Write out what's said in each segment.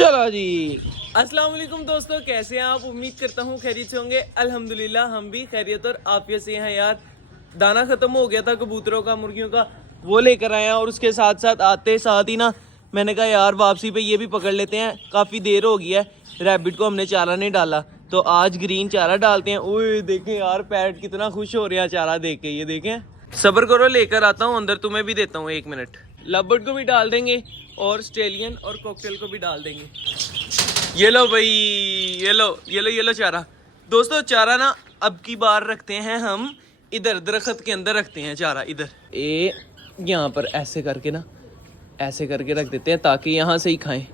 चलो जी। अस्सलाम वालेकुम दोस्तों, कैसे हैं आप? उम्मीद करता हूँ खैरियत से होंगे। अल्हम्दुलिल्लाह हम भी खैरियत और आफियत से हैं यार। दाना खत्म हो गया था कबूतरों का, मुर्गियों का, वो लेकर आए हैं। और उसके साथ साथ आते साथ ही ना मैंने कहा यार वापसी पे ये भी पकड़ लेते हैं, काफ़ी देर हो गई है। रैबिट को हमने चारा नहीं डाला तो आज ग्रीन चारा डालते हैं। ओए देखें यार, पैट कितना खुश हो रहा है चारा देख के। ये देखें, सब्र करो, लेकर आता हूँ अंदर, तुम्हें भी देता हूँ 1 मिनट। लवबर्ड को भी डाल देंगे और स्टेलियन और कॉकटेल को भी डाल देंगे। ये लो भाई, ये लो चारा। दोस्तों चारा ना अब की बार रखते हैं हम इधर, दरख्त के अंदर रखते हैं चारा इधर। यहाँ पर ऐसे करके ना, ऐसे करके रख देते हैं ताकि यहाँ से ही खाएं।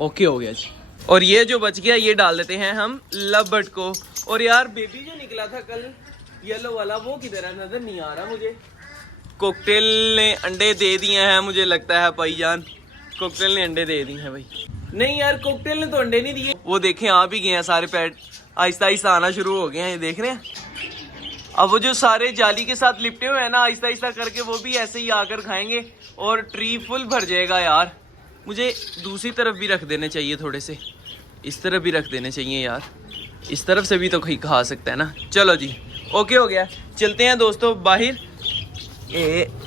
ओके हो गया जी। और ये जो बच गया ये डाल देते हैं हम लवबर्ड को। और यार बेबी जो निकला था कल येलो वाला, वो किधर है? नजर नहीं आ रहा मुझे। कॉकटेल ने अंडे दे दिए हैं मुझे लगता है भाईजान, कॉकटेल ने अंडे दे दिए हैं भाई। नहीं यार, कॉकटेल ने तो अंडे नहीं दिए। वो देखें आ भी गए हैं सारे पैड, आहिस्ता आहिस्ता आना शुरू हो गए हैं, ये देख रहे हैं। अब वो जो सारे जाली के साथ लिपटे हुए हैं ना, आहिस्ता आहिस्ता करके वो भी ऐसे ही आकर खाएंगे और ट्री फुल भर जाएगा यार। मुझे दूसरी तरफ भी रख देने चाहिए, थोड़े से इस तरफ भी रख देने चाहिए यार, इस तरफ से भी तो कोई खा सकता है ना। चलो जी, ओके हो गया, चलते हैं दोस्तों बाहर।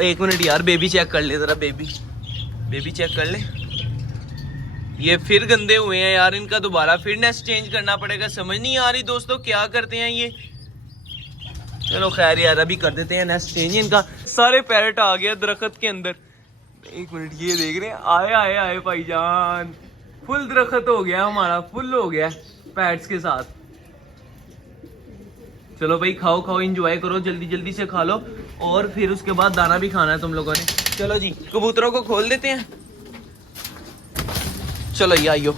1 मिनट यार, बेबी चेक कर ले जरा, बेबी चेक कर ले। ये फिर गंदे हुए हैं यार, इनका दोबारा फिर नेस्ट चेंज करना पड़ेगा। समझ नहीं आ रही दोस्तों क्या करते हैं ये। चलो खैर यार, अभी कर देते हैं नेस्ट चेंज इनका। सारे पैरट आ गया दरख्त के अंदर। 1 मिनट, ये देख रहे हैं, आए आए आए भाईजान, फुल दरख्त हो गया हमारा, फुल हो गया पैट्स के साथ। चलो भाई खाओ खाओ, एंजॉय करो, जल्दी जल्दी से खा लो और फिर उसके बाद दाना भी खाना है तुम लोगों ने। चलो जी, कबूतरों को खोल देते हैं। चलो ये आइयो,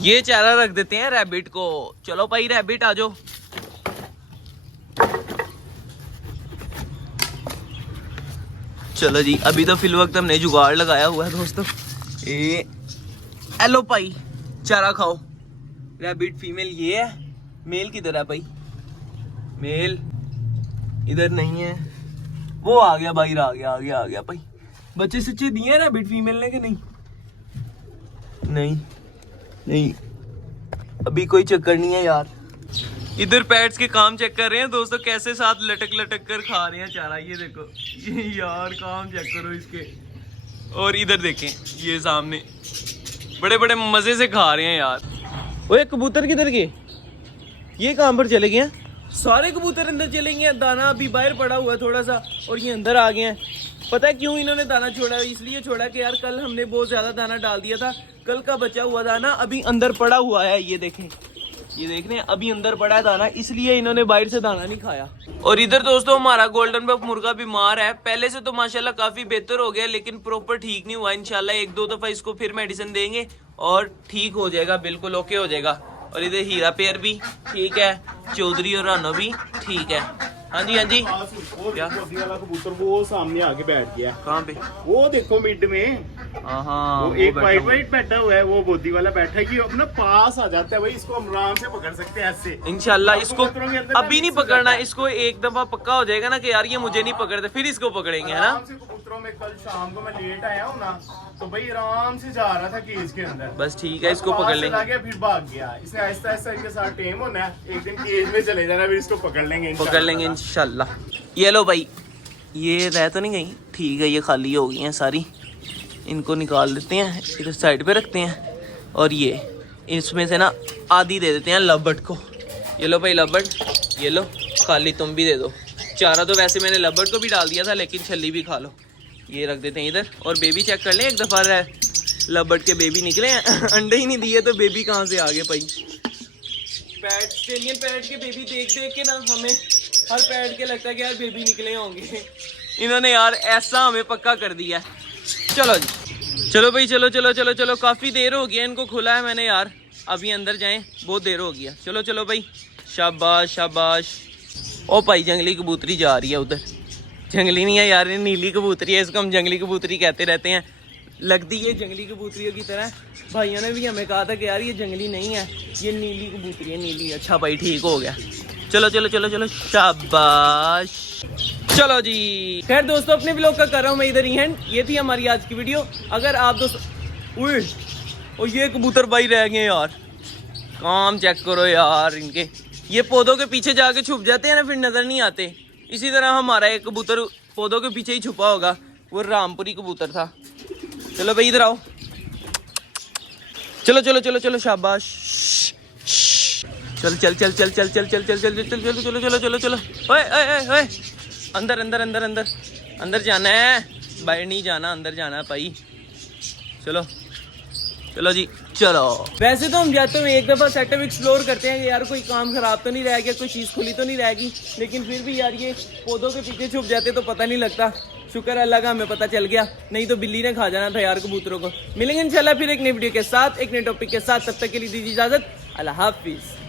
ये चारा रख देते हैं रैबिट को। चलो भाई रैबिट आ जाओ। चलो जी, अभी तो फिल वक्त हमने जुगाड़ लगाया हुआ है दोस्तों। हेलो भाई, चारा खाओ। रैबिट फीमेल ये है, मेल किधर है भाई? मेल इधर नहीं है, वो आ गया बाहर, आ गया भाई। बच्चे सच्चे दिए रैबिट फीमेल ने कि नहीं? नहीं, अभी कोई चक्कर नहीं है यार। इधर पैट्स के काम चेक कर रहे हैं दोस्तों, कैसे साथ लटक कर खा रहे हैं चारा। ये देखो ये यार, काम चेक करो इसके। और इधर देखें, ये सामने बड़े बड़े मजे से खा रहे हैं यार। ओए कबूतर किधर गए? ये कहाँ पर चले गए? सारे कबूतर अंदर चले गए। दाना अभी बाहर पड़ा हुआ है थोड़ा सा, और ये अंदर आ गए हैं। पता है क्यों इन्होंने दाना छोड़ा? इसलिए छोड़ा कि यार कल हमने बहुत ज्यादा दाना डाल दिया था, कल का बचा हुआ दाना अभी अंदर पड़ा हुआ है। ये देखें, ये देख रहे हैं, अभी अंदर पड़ा है दाना, इसलिए इन्होंने बाहर से दाना नहीं खाया। और इधर दोस्तों हमारा गोल्डन बक मुर्गा बीमार है। पहले से तो माशाल्लाह काफी बेहतर हो गया, लेकिन प्रॉपर ठीक नहीं हुआ। इंशाल्लाह 1-2 दफा इसको फिर मेडिसिन देंगे और ठीक हो जाएगा, बिल्कुल ओके हो जाएगा। और इधर हीरा पेयर भी ठीक है, चौधरी और रानो भी ठीक है। हाँ जी क्या? वाला कबूतर वो सामने आके बैठ गया। कहाँ पे? वो देखो मिड में। वो एक वाइट बैठा हुआ है, वो बोदी वाला बैठा है कि अपना पास आ जाता है भाई। इसको हम आराम से पकड़ सकते हैं ऐसे। इंशाल्लाह इसको अभी नहीं पकड़ना, इसको एक दफा पक्का हो जाएगा ना कि यार ये मुझे नहीं पकड़ते, फिर इसको पकड़ेंगे, है ना? कबूतरों में कल शाम को मैं लेट आया हूँ ना, तो भाई आराम से जा रहा था केज के अंदर। बस ठीक है, इसको पकड़ लेंगे। फिर भाग गया। इसने आहिस्ता आहिस्ता इनके साथ टेम होना है, एक दिन केज में चले जाना, फिर इसको पकड़ लेंगे इंशाल्लाह। ये लो भाई, ये रह तो नहीं गई? ठीक है, ये खाली हो गई हैं सारी, इनको निकाल देते हैं, इधर साइड पे रखते हैं। और ये इसमें से ना आधी दे देते हैं लवबर्ड को। ये लो भाई लवबर्ड, ये लो, खाली तुम भी दे दो। चारा तो वैसे मैंने लवबर्ड को भी डाल दिया था, लेकिन छल्ली भी खा लो। ये रख देते हैं इधर। और बेबी चेक कर लें एक दफ़ा, लवबर्ड के बेबी निकले हैं। अंडे ही नहीं दिए तो बेबी कहाँ से आ गए भाई? ऑस्ट्रेलियन पैरट के बेबी देख देख के ना हमें हर पैरट के लगता है कि यार बेबी निकले होंगे। इन्होंने यार ऐसा हमें पक्का कर दिया है। चलो जी, चलो भाई, चलो, काफ़ी देर हो गया इनको खुला है मैंने यार। अभी अंदर जाएं, बहुत देर हो गया। चलो भाई, शाबाश। ओ भाई जंगली कबूतरी जा रही है उधर। जंगली नहीं है यार, ये नीली कबूतरी है, इसको हम जंगली कबूतरी कहते रहते हैं। लगती है जंगली कबूतरियों की तरह। भाइयों ने भी हमें कहा था कि यार ये जंगली नहीं है, ये नीली कबूतरी है, नीली। अच्छा भाई ठीक हो गया। चलो शाबाश। चलो जी, खैर दोस्तों अपने व्लॉग का कर रहा हूँ मैं इधर ही एंड। ये थी हमारी आज की वीडियो। अगर आप दोस्तों और ये कबूतर भाई रह गए यार, काम चेक करो यार इनके, ये पौधों के पीछे जाके छुप जाते हैं ना, फिर नजर नहीं आते। इसी तरह हमारा एक कबूतर पौधों के पीछे ही छुपा होगा, वो रामपुरी कबूतर था। चलो भाई इधर आओ, चलो चलो चलो चलो शाबाश, चल चल चल चल चल चल चल चल चल चल चलो चलो चलो चलो चलो, ओए ओए ओए, अंदर अंदर अंदर अंदर अंदर जाना है, बाहर नहीं जाना, अंदर जाना है भाई। चलो चलो जी चलो। वैसे तो हम जाते हुए एक दफ़ा सेटअप एक्सप्लोर करते हैं कि यार कोई काम खराब तो नहीं रह गया, कोई चीज़ खुली तो नहीं रहेगी, लेकिन फिर भी यार ये पौधों के पीछे छुप जाते तो पता नहीं लगता। शुक्र अल्लाह का हमें पता चल गया, नहीं तो बिल्ली ने खा जाना था यार कबूतरों को। मिलेंगे इंशाल्लाह फिर एक नई वीडियो के साथ, एक नए टॉपिक के साथ, तब तक के लिए दीजिए इजाज़त, अल्लाह हाफिज़।